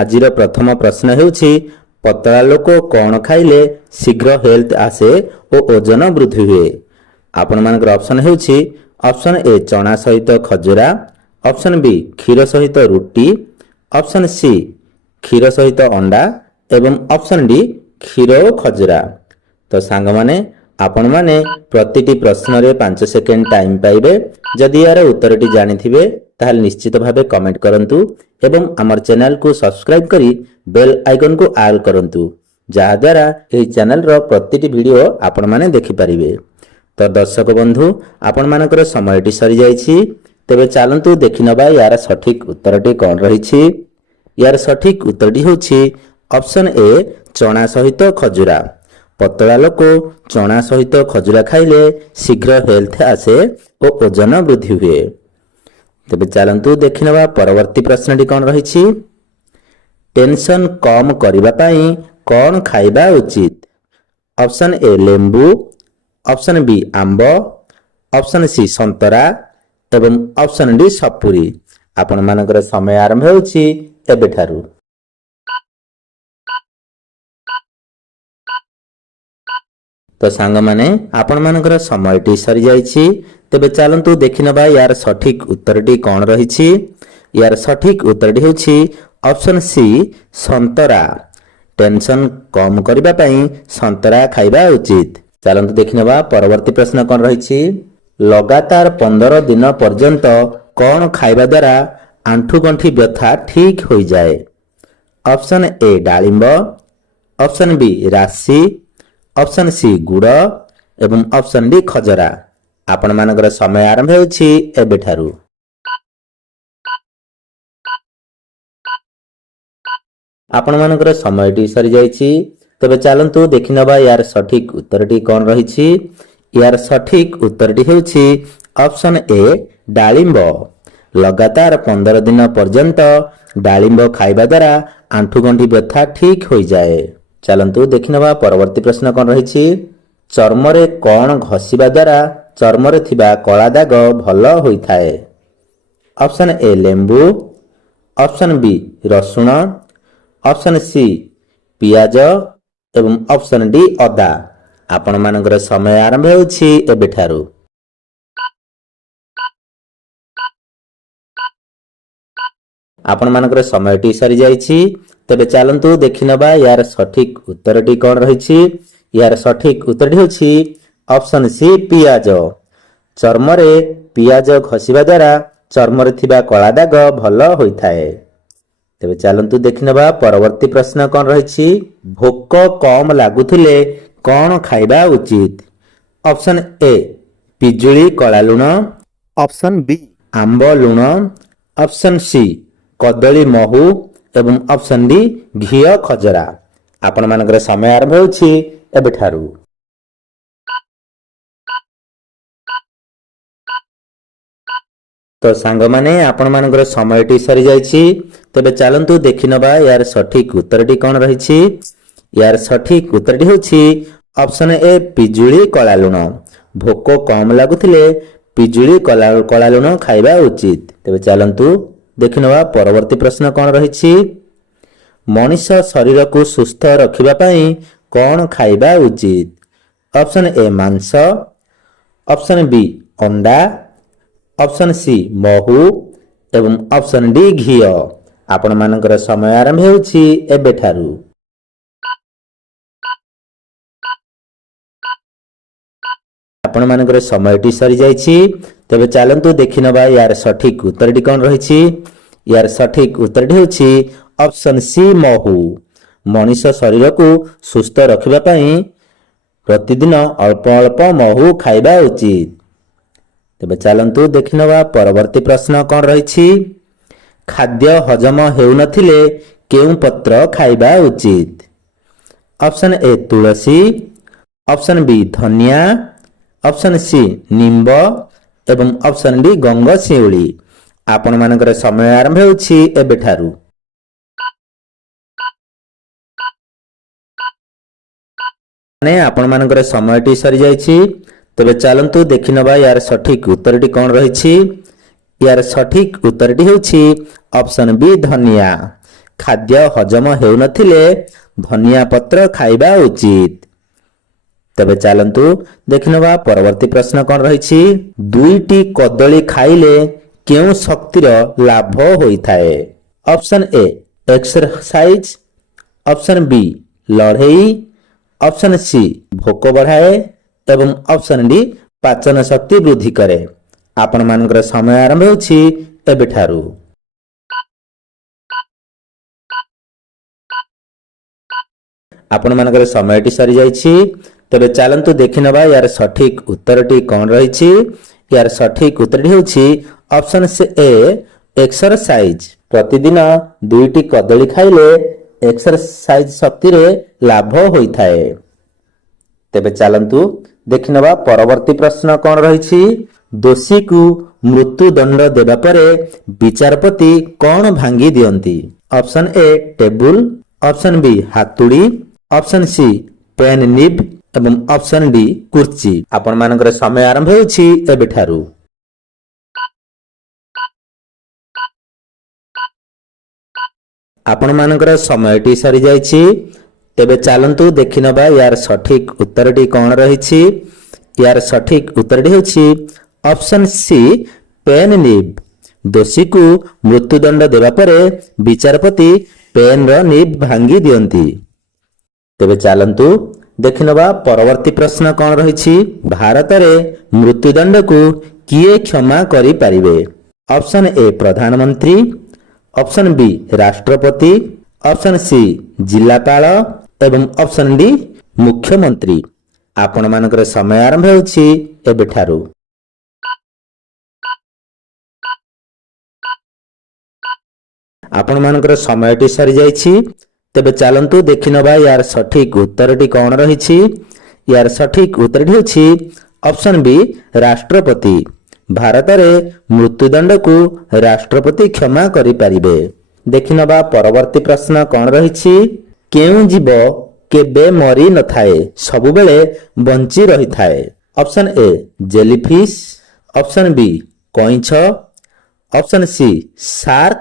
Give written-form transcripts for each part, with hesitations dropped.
ଆଜିର ପ୍ରଥମ ପ୍ରଶ୍ନ ହେଉଛି ପତଳା ଲୋକ କ'ଣ ଖାଇଲେ ଶୀଘ୍ର ହେଲ୍ଥ ଆସେ ଓ ଓଜନ ବୃଦ୍ଧି ହୁଏ? ଆପଣମାନଙ୍କର ଅପସନ୍ ହେଉଛି ଅପସନ୍ ଏ ଚଣା ସହିତ ଖଜୁରା, ଅପସନ୍ ବି କ୍ଷୀର ସହିତ ରୁଟି, ଅପସନ୍ ସି କ୍ଷୀର ସହିତ ଅଣ୍ଡା ଏବଂ ଅପସନ୍ ଡି କ୍ଷୀର ଓ ଖଜୁରା। ତ ସାଙ୍ଗମାନେ ଆପଣମାନେ ପ୍ରତିଟି ପ୍ରଶ୍ନରେ 5 ସେକେଣ୍ଡ ଟାଇମ୍ ପାଇବେ। ଯଦି ଏହାର ଉତ୍ତରଟି ଜାଣିଥିବେ ତାହେଲେ ନିଶ୍ଚିତ ଭାବେ କମେଣ୍ଟ କରନ୍ତୁ ଏବଂ ଆମର ଚ୍ୟାନେଲକୁ ସବସ୍କ୍ରାଇବ୍ କରି ବେଲ୍ ଆଇକନକୁ ଅଲ୍ କରନ୍ତୁ, ଯାହାଦ୍ୱାରା ଏହି ଚ୍ୟାନେଲର ପ୍ରତିଟି ଭିଡ଼ିଓ ଆପଣମାନେ ଦେଖିପାରିବେ। ତ ଦର୍ଶକ ବନ୍ଧୁ, ଆପଣମାନଙ୍କର ସମୟଟି ସରିଯାଇଛି। ତେବେ ଚାଲନ୍ତୁ ଦେଖିନେବା ଏହାର ସଠିକ୍ ଉତ୍ତରଟି କ'ଣ ରହିଛି। ଏହାର ସଠିକ୍ ଉତ୍ତରଟି ହେଉଛି ଅପସନ୍ ଏ ଚଣା ସହିତ ଖଜୁରା। ପତଳା ଲୋକ ଚଣା ସହିତ ଖଜୁରା ଖାଇଲେ ଶୀଘ୍ର ହେଲ୍ଥ ଆସେ ଓ ଓଜନ ବୃଦ୍ଧି ହୁଏ। ତେବେ ଚାଲନ୍ତୁ ଦେଖିନେବା ପରବର୍ତ୍ତୀ ପ୍ରଶ୍ନଟି କ'ଣ ରହିଛି। ଟେନସନ୍ କମ୍ କରିବା ପାଇଁ କ'ଣ ଖାଇବା ଉଚିତ? ଅପସନ୍ ଏ ଲେମ୍ବୁ, ଅପସନ୍ ବି ଆମ୍ବ, ଅପସନ୍ ସି ସନ୍ତରା ଏବଂ ଅପସନ୍ ଡି ସପୁରୀ। ଆପଣମାନଙ୍କର ସମୟ ଆରମ୍ଭ ହେଉଛି ଏବେଠାରୁ। ତ ସାଙ୍ଗମାନେ ଆପଣମାନଙ୍କର ସମୟଟି ସରିଯାଇଛି। ତେବେ ଚାଲନ୍ତୁ ଦେଖିନେବା ଏହାର ସଠିକ୍ ଉତ୍ତରଟି କ'ଣ ରହିଛି। ଏହାର ସଠିକ୍ ଉତ୍ତରଟି ହେଉଛି ଅପସନ୍ ସି ସନ୍ତରା। ଟେନସନ୍ କମ୍ କରିବା ପାଇଁ ସନ୍ତରା ଖାଇବା ଉଚିତ। ଚାଲନ୍ତୁ ଦେଖିନେବା ପରବର୍ତ୍ତୀ ପ୍ରଶ୍ନ କ'ଣ ରହିଛି। ଲଗାତାର 15 ଦିନ ପର୍ଯ୍ୟନ୍ତ କ'ଣ ଖାଇବା ଦ୍ୱାରା ଆଣ୍ଠୁଗଣ୍ଠି ବ୍ୟଥା ଠିକ୍ ହୋଇଯାଏ? ଅପସନ୍ ଏ ଡାଳିମ୍ବ, ଅପସନ୍ ବି ରାଶି, ଅପସନ୍ ସି ଗୁଡ଼ ଏବଂ ଅପସନ୍ ଡି ଖଜରା। ଆପଣମାନଙ୍କର ସମୟ ଆରମ୍ଭ ହେଉଛି ଏବେଠାରୁ। ଆପଣମାନଙ୍କର ସମୟଟି ସରିଯାଇଛି। ତେବେ ଚାଲନ୍ତୁ ଦେଖିନେବା ଏହାର ସଠିକ୍ ଉତ୍ତରଟି କ'ଣ ରହିଛି। ଏହାର ସଠିକ୍ ଉତ୍ତରଟି ହେଉଛି ଅପସନ୍ ଏ ଡାଳିମ୍ବ। ଲଗାତାର 15 ଦିନ ପର୍ଯ୍ୟନ୍ତ ଡାଳିମ୍ବ ଖାଇବା ଦ୍ୱାରା ଆଣ୍ଠୁଗଣ୍ଠି ବ୍ୟଥା ଠିକ୍ ହୋଇଯାଏ। ଚାଲନ୍ତୁ ଦେଖିନେବା ପରବର୍ତ୍ତୀ ପ୍ରଶ୍ନ କ'ଣ ରହିଛି। ଚର୍ମରେ କ'ଣ ଘଷିବା ଦ୍ୱାରା ଚର୍ମରେ ଥିବା କଳା ଦାଗ ଭଲ ହୋଇଥାଏ? ଅପସନ୍ ଏ ଲେମ୍ବୁ, ଅପସନ୍ ବି ରସୁଣ, ଅପସନ୍ ସି ପିଆଜ ଏବଂ ଅପସନ୍ ଡି ଅଦା। ଆପଣମାନଙ୍କର ସମୟ ଆରମ୍ଭ ହେଉଛି ଏବେଠାରୁ। ଆପଣମାନଙ୍କର ସମୟଟି ସରିଯାଇଛି। ତେବେ ଚାଲନ୍ତୁ ଦେଖିନେବା ଏହାର ସଠିକ୍ ଉତ୍ତରଟି କ'ଣ ରହିଛି। ଏହାର ସଠିକ୍ ଉତ୍ତରଟି ହେଉଛି ଅପସନ୍ ସି ପିଆଜ। ଚର୍ମରେ ପିଆଜ ଘଷିବା ଦ୍ୱାରା ଚର୍ମରେ ଥିବା କଳା ଦାଗ ଭଲ ହୋଇଥାଏ। ତେବେ ଚାଲନ୍ତୁ ଦେଖିନେବା ପରବର୍ତ୍ତୀ ପ୍ରଶ୍ନ କ'ଣ ରହିଛି। ଭୋକ କମ୍ ଲାଗୁଥିଲେ କ'ଣ ଖାଇବା ଉଚିତ? ଅପସନ୍ ଏ ପିଜୁଳି କଳା ଲୁଣ, ଅପସନ୍ ବି ଆମ୍ବ ଲୁଣ, ଅପସନ୍ ସି କଦଳୀ ମହୁ ଏବଂ ଅପସନ୍ ଡି ଘିଅ ଖଜରା। ଆପଣମାନଙ୍କର ସମୟ ଆରମ୍ଭ ହେଉଛି ଏବେଠାରୁ। ତ ସାଙ୍ଗମାନେ ଆପଣମାନଙ୍କର ସମୟଟି ସରିଯାଇଛି। ତେବେ ଚାଲନ୍ତୁ ଦେଖିନେବା ଏହାର ସଠିକ୍ ଉତ୍ତରଟି କ'ଣ ରହିଛି। ଏହାର ସଠିକ୍ ଉତ୍ତରଟି ହେଉଛି ଅପସନ୍ ଏ ପିଜୁଳି କଳା ଲୁଣ। ଭୋକ କମ୍ ଲାଗୁଥିଲେ ପିଜୁଳି କଳା ଲୁଣ ଖାଇବା ଉଚିତ। ତେବେ ଚାଲନ୍ତୁ ଦେଖିନେବା ପରବର୍ତ୍ତୀ ପ୍ରଶ୍ନ କ'ଣ ରହିଛି। ମଣିଷ ଶରୀରକୁ ସୁସ୍ଥ ରଖିବା ପାଇଁ କ'ଣ ଖାଇବା ଉଚିତ? ଅପସନ୍ ଏ ମାଂସ, ଅପସନ୍ ବି ଅଣ୍ଡା, ଅପସନ୍ ସି ମହୁ ଏବଂ ଅପସନ୍ ଡି ଘିଅ। ଆପଣମାନଙ୍କର ସମୟ ଆରମ୍ଭ ହେଉଛି ଏବେଠାରୁ। ଆପଣମାନଙ୍କର ସମୟଟି ସରିଯାଇଛି। ତେବେ ଚାଲନ୍ତୁ ଦେଖିନେବା ଏହାର ସଠିକ୍ ଉତ୍ତରଟି କ'ଣ ରହିଛି। ଏହାର ସଠିକ୍ ଉତ୍ତରଟି ହେଉଛି ଅପସନ୍ ସି ମହୁ। ମଣିଷ ଶରୀରକୁ ସୁସ୍ଥ ରଖିବା ପାଇଁ ପ୍ରତିଦିନ ଅଳ୍ପ ଅଳ୍ପ ମହୁ ଖାଇବା ଉଚିତ। ତେବେ ଚାଲନ୍ତୁ ଦେଖିନେବା ପରବର୍ତ୍ତୀ ପ୍ରଶ୍ନ କ'ଣ ରହିଛି। ଖାଦ୍ୟ ହଜମ ହେଉନଥିଲେ କେଉଁ ପତ୍ର ଖାଇବା ଉଚିତ? Option A Tulsi, option B ଧନିଆ, ଅପସନ୍ ସି ନିମ୍ବ ଏବଂ ଅପସନ୍ ଡି ଗଙ୍ଗଶିଉଳି। ଆପଣମାନଙ୍କର ସମୟ ଆରମ୍ଭ ହେଉଛି ଏବେଠାରୁ। ଆପଣମାନଙ୍କର ସମୟଟି ସରିଯାଇଛି। ତେବେ ଚାଲନ୍ତୁ ଦେଖିନେବା ଏହାର ସଠିକ୍ ଉତ୍ତରଟି କ'ଣ ରହିଛି। ଏହାର ସଠିକ୍ ଉତ୍ତରଟି ହେଉଛି ଅପସନ୍ ବି ଧନିଆ। ଖାଦ୍ୟ ହଜମ ହେଉନଥିଲେ ଧନିଆ ପତ୍ର ଖାଇବା ଉଚିତ। ତେବେ ଚାଲନ୍ତୁ ଦେଖିନେବା ପରବର୍ତ୍ତୀ ପ୍ରଶ୍ନ କ'ଣ ରହିଛି। 2ଟି କଦଳୀ ଖାଇଲେ କେଉଁ ଶକ୍ତିର ଲାଭ ହୋଇଥାଏ? Option A exercise, option B ଲଢ଼େଇ, ଅପସନ୍ ସି ଭୋକ ବଢ଼ାଏ ଏବଂ ଅପସନ୍ ଡି ପାଚନ ଶକ୍ତି ବୃଦ୍ଧି କରେ। ଆପଣମାନଙ୍କର ସମୟ ଆରମ୍ଭ ହେଉଛି ଏବେଠାରୁ। ଆପଣମାନଙ୍କର ସମୟଟି ସରିଯାଇଛି। ତେବେ ଚାଲନ୍ତୁ ଦେଖିନେବା ୟାର ସଠିକ ଉତ୍ତରଟି କ'ଣ ରହିଛି। ୟାର ସଠିକ ଉତ୍ତରଟି ହେଉଛି ଅପସନ୍ ଏ ଏକ୍ସରସାଇଜ। ପ୍ରତିଦିନ 2ଟି କଦଳୀ ଖାଇଲେ ଏକ୍ସରସାଇଜ ଶକ୍ତିରେ ଲାଭ ହୋଇଥାଏ। ତେବେ ଚାଲନ୍ତୁ ଦେଖିନେବା ପରବର୍ତ୍ତୀ ପ୍ରଶ୍ନ କ'ଣ ରହିଛି। ଦୋଷୀକୁ ମୃତ୍ୟୁଦଣ୍ଡ ଦେବା ପରେ ବିଚାରପତି କ'ଣ ଭାଙ୍ଗି ଦିଅନ୍ତି? Option A table, option B ହାତୁଡ଼ି, ଅପସନ୍ ସି ପେନ୍ ନିବ୍ ଏବଂ ଅପସନ୍ ଡି କୁର୍ଚି। ଆପଣମାନଙ୍କର ସମୟ ଆରମ୍ଭ ହେଉଛି ଏବେଠାରୁ। ଆପଣମାନଙ୍କର ସମୟଟି ସରିଯାଇଛି। ତେବେ ଚାଲନ୍ତୁ ଦେଖିନେବା ୟାର ସଠିକ ଉତ୍ତରଟି କ'ଣ ରହିଛି। ୟାର ସଠିକ ଉତ୍ତରଟି ହେଉଛି ଅପସନ୍ ସି ପେନ୍ ନିବ୍। ଦୋଷୀକୁ ମୃତ୍ୟୁଦଣ୍ଡ ଦେବା ପରେ ବିଚାରପତି ପେନ୍ର ନିବ୍ ଭାଙ୍ଗି ଦିଅନ୍ତି। ତେବେ ଚାଲନ୍ତୁ ଦେଖିନେବା ପରବର୍ତ୍ତୀ ପ୍ରଶ୍ନ କ'ଣ ରହିଛି। ଭାରତରେ ମୃତ୍ୟୁଦଣ୍ଡକୁ କିଏ କ୍ଷମା କରିପାରିବେ? ଅପସନ୍ ଏ ପ୍ରଧାନମନ୍ତ୍ରୀ, ଅପସନ୍ ବି ରାଷ୍ଟ୍ରପତି, ଅପସନ୍ ସି ଜିଲ୍ଲାପାଳ ଏବଂ ଅପସନ୍ ଡି ମୁଖ୍ୟମନ୍ତ୍ରୀ। ଆପଣମାନଙ୍କର ସମୟ ଆରମ୍ଭ ହେଉଛି ଏବେଠାରୁ। ଆପଣମାନଙ୍କର ସମୟଟି ସରିଯାଇଛି। ତେବେ ଚାଲନ୍ତୁ ଦେଖିନେବା ୟାର ସଠିକ ଉତ୍ତରଟି କ'ଣ ରହିଛି। ୟାର ସଠିକ ଉତ୍ତରଟି ହେଉଛି ଅପସନ୍ ବି ରାଷ୍ଟ୍ରପତି। ଭାରତରେ ମୃତ୍ୟୁଦଣ୍ଡକୁ ରାଷ୍ଟ୍ରପତି କ୍ଷମା କରିପାରିବେ। ଦେଖିନେବା ପରବର୍ତ୍ତୀ ପ୍ରଶ୍ନ କ'ଣ ରହିଛି। କେଉଁ ଜୀବ କେବେ ମରି ନଥାଏ, ସବୁବେଳେ ବଞ୍ଚି ରହିଥାଏ? Option A jellyfish, option B କଇଁଛ, ଅପସନ୍ ସି ଶାର୍କ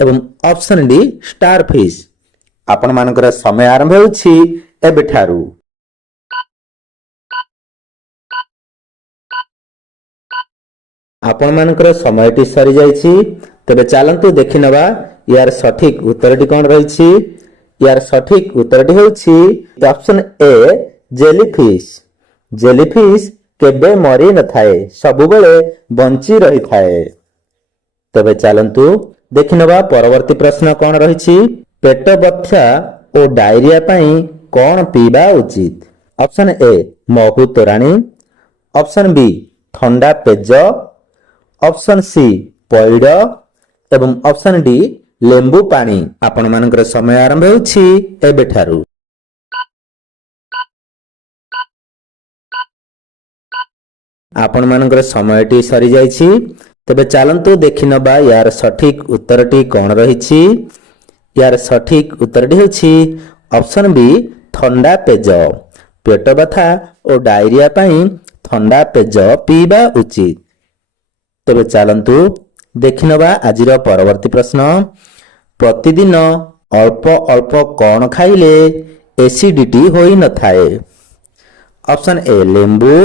ଏବଂ ଅପସନ୍ ଡି ଷ୍ଟାରଫିସ୍। ଆପଣମାନଙ୍କର ସମୟ ଆରମ୍ଭ ହେଉଛି ଏବେଠାରୁ। ଆପଣମାନଙ୍କର ସମୟଟି ସରିଯାଇଛି। ତେବେ ଚାଲନ୍ତୁ ଦେଖିନେବା ୟାର ସଠିକ ଉତ୍ତରଟି କ'ଣ ରହିଛି। ୟାର ସଠିକ ଉତ୍ତରଟି ହେଉଛି ଅପସନ୍ ଏ ଜେଲିଫିସ୍। ଜେଲିଫିସ୍ କେବେ ମରି ନଥାଏ, ସବୁବେଳେ ବଞ୍ଚି ରହିଥାଏ। ତେବେ ଚାଲନ୍ତୁ ଦେଖିନେବା ପରବର୍ତ୍ତୀ ପ୍ରଶ୍ନ କ'ଣ ରହିଛି। ପେଟ ବଥା ଓ ଡାଇରିଆ ପାଇଁ କ'ଣ ପିଇବା ଉଚିତ? ଅପସନ୍ ଏ ମହୁ ତୋରାଣୀ, ଅପସନ୍ ବି ଥଣ୍ଡା ପେଜ, ଅପସନ୍ ସି ପଇଡ଼ ଏବଂ ଅପସନ୍ ଡି ଲେମ୍ବୁ ପାଣି। ଆପଣମାନଙ୍କର ସମୟ ଆରମ୍ଭ ହେଉଛି ଏବେଠାରୁ। ଆପଣମାନଙ୍କର ସମୟଟି ସରିଯାଇଛି। ତେବେ ଚାଲନ୍ତୁ ଦେଖିନେବା ୟାର ସଠିକ ଉତ୍ତରଟି କ'ଣ ରହିଛି। ୟାର ସଠିକ ଉତ୍ତରଟି ହେଉଛି ଅପସନ୍ ବି ଥଣ୍ଡା ପେଜ। ପେଟ ବଥା ଓ ଡାଇରିଆ ପାଇଁ ଥଣ୍ଡା ପେଜ ପିଇବା ଉଚିତ। ତେବେ ଚାଲନ୍ତୁ ଦେଖିନେବା ଆଜିର ପରବର୍ତ୍ତୀ ପ୍ରଶ୍ନ। ପ୍ରତିଦିନ ଅଳ୍ପ ଅଳ୍ପ କ'ଣ ଖାଇଲେ ଏସିଡିଟି ହୋଇନଥାଏ? ଅପସନ୍ ଏ ଲେମ୍ବୁ,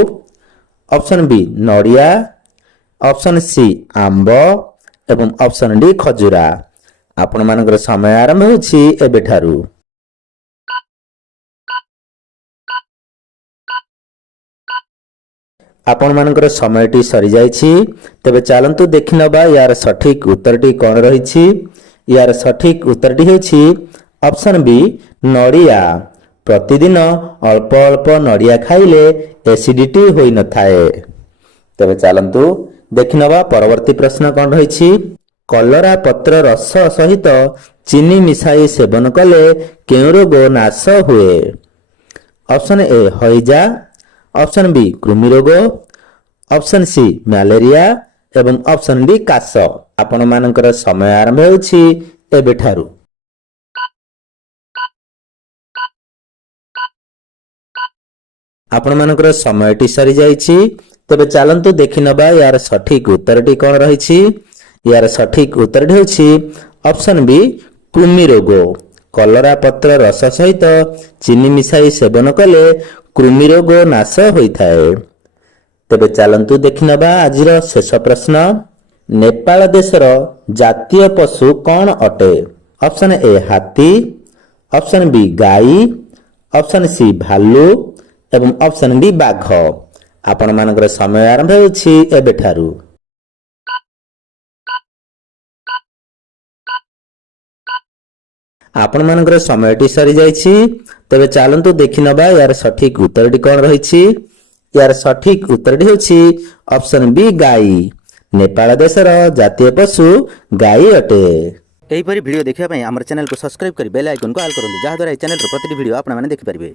ଅପସନ୍ ବି ନଡ଼ିଆ, ଅପସନ୍ ସି ଆମ୍ବ ଏବଂ ଅପସନ୍ ଡି ଖଜୁରା। ଆପଣମାନଙ୍କର ସମୟ ଆରମ୍ଭ ହେଉଛି ଏବେଠାରୁ। ଆପଣମାନଙ୍କର ସମୟଟି ସରିଯାଇଛି। ତେବେ ଚାଲନ୍ତୁ ଦେଖିନେବା ୟାର ସଠିକ ଉତ୍ତରଟି କ'ଣ ରହିଛି। ୟାର ସଠିକ ଉତ୍ତରଟି ହେଉଛି ଅପସନ୍ ବି ନଡ଼ିଆ। ପ୍ରତିଦିନ ଅଳ୍ପ ଅଳ୍ପ ନଡ଼ିଆ ଖାଇଲେ ଏସିଡିଟି ହୋଇନଥାଏ। ତେବେ ଚାଲନ୍ତୁ ଦେଖିନେବା ପରବର୍ତ୍ତୀ ପ୍ରଶ୍ନ କ'ଣ ରହିଛି। କଲରା ପତ୍ର ରସ ସହିତ ଚିନି ମିଶାଇ ସେବନ କଲେ କେଉଁ ରୋଗ ନାଶ ହୁଏ? ଅପସନ୍ ଏ ହଇଜା, ଅପସନ୍ ବି କୃମି ରୋଗ, ଅପସନ୍ ସି ମ୍ୟାଲେରିଆ ଏବଂ ଅପସନ୍ ଡି କାଶ। ଆପଣମାନଙ୍କର ସମୟ ଆରମ୍ଭ ହେଉଛି ଏବେଠାରୁ। ଆପଣମାନଙ୍କର ସମୟଟି ସରିଯାଇଛି। ତେବେ ଚାଲନ୍ତୁ ଦେଖିନେବା ୟାର ସଠିକ ଉତ୍ତରଟି କ'ଣ ରହିଛି। ୟାର ସଠିକ ଉତ୍ତରଟି ହେଉଛି ଅପସନ୍ ବି କୃମି ରୋଗ। କଲରା ପତ୍ର ରସ ସହିତ ଚିନି ମିଶାଇ ସେବନ କଲେ କୃମି ରୋଗ ନାଶ ହୋଇଥାଏ। ତେବେ ଚାଲନ୍ତୁ ଦେଖିନେବା ଆଜିର ଶେଷ ପ୍ରଶ୍ନ। ନେପାଳ ଦେଶର ଜାତୀୟ ପଶୁ କ'ଣ ଅଟେ? ଅପସନ୍ ଏ ହାତୀ, ଅପସନ୍ ବି ଗାଈ, ଅପସନ୍ ସି ଭାଲୁ ଏବଂ ଅପସନ୍ ଡି ବାଘ। ଆପଣମାନଙ୍କର ସମୟ ଆରମ୍ଭ ହେଉଛି ଏବେଠାରୁ। ଆପଣମାନଙ୍କର ସମୟଟି ସରିଯାଇଛି। ତେବେ ଚାଲନ୍ତୁ ଦେଖିନେବା ଏହାର ସଠିକ ଉତ୍ତରଟି କ'ଣ ରହିଛି। ଏହାର ସଠିକ ଉତ୍ତରଟି ହେଉଛି ଅପସନ୍ ବି ଗାଈ। ନେପାଳ ଦେଶର ଜାତୀୟ ପଶୁ ଗାଈ ଅଟେ। ଏହିପରି ଭିଡ଼ିଓ ଦେଖିବା ପାଇଁ ଆମର ଚ୍ୟାନେଲକୁ ସବସ୍କ୍ରାଇବ୍ କରି ବେଲ୍ ଆଇକନକୁ ଅଲ୍ କରନ୍ତୁ, ଯାହାଦ୍ୱାରା ଏହି ଚ୍ୟାନେଲର ପ୍ରତିଟି ଭିଡ଼ିଓ ଆପଣମାନେ ଦେଖିପାରିବେ।